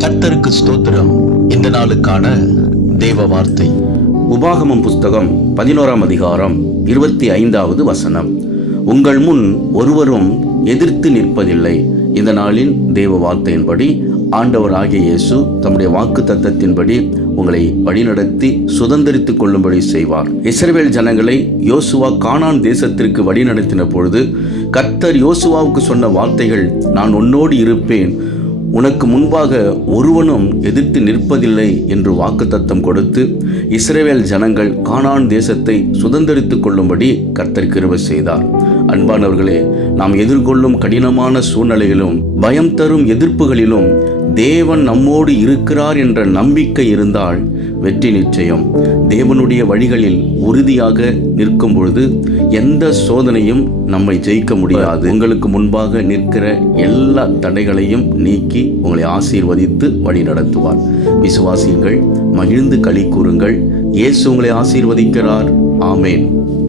கர்த்தருக்கு ஸ்தோத்திரம். இந்த நாளுக்கான தேவ வார்த்தை உபாகமம் புஸ்தகம் 11ஆம் அதிகாரம் 25வது வசனம். உங்கள் முன் ஒருவரும் எதிர்த்து நிற்பதில்லை. இந்த நாளின் தேவ வார்த்தையின்படி ஆண்டவராகிய இயேசு தம்முடைய வாக்கு தத்தத்தின்படி உங்களை வழிநடத்தி சுதந்திரித்துக் கொள்ளும்படி செய்வார். இஸ்ரவேல் ஜனங்களை யோசுவா கானான் தேசத்திற்கு வழிநடத்தின பொழுது கர்த்தர் யோசுவாவுக்கு சொன்ன வார்த்தைகள், நான் உன்னோடு இருப்பேன், உனக்கு முன்பாக ஒருவனும் எதிர்த்து நிற்பதில்லை என்று வாக்குத்தத்தம் கொடுத்து இஸ்ரவேல் ஜனங்கள் கானான் தேசத்தை சுதந்திரித்துக் கொள்ளும்படி கர்த்தர் கிருபை செய்தார். அன்பானவர்களே, நாம் எதிர்கொள்ளும் கடினமான சூழ்நிலையிலும் பயம் தரும் எதிர்ப்புகளிலும் தேவன் நம்மோடு இருக்கிறார் என்ற நம்பிக்கை இருந்தால் வெற்றி நிச்சயம். தேவனுடைய வழிகளில் உறுதியாக நிற்கும் பொழுது எந்த சோதனையும் நம்மை ஜெயிக்க முடியாது. உங்களுக்கு முன்பாக நிற்கிற எல்லா தடைகளையும் நீக்கி உங்களை ஆசீர்வதித்து வழி நடத்துவார். விசுவாசியுங்கள், மகிழ்ந்து களி கூறுங்கள். இயேசு உங்களை ஆசீர்வதிக்கிறார். ஆமேன்.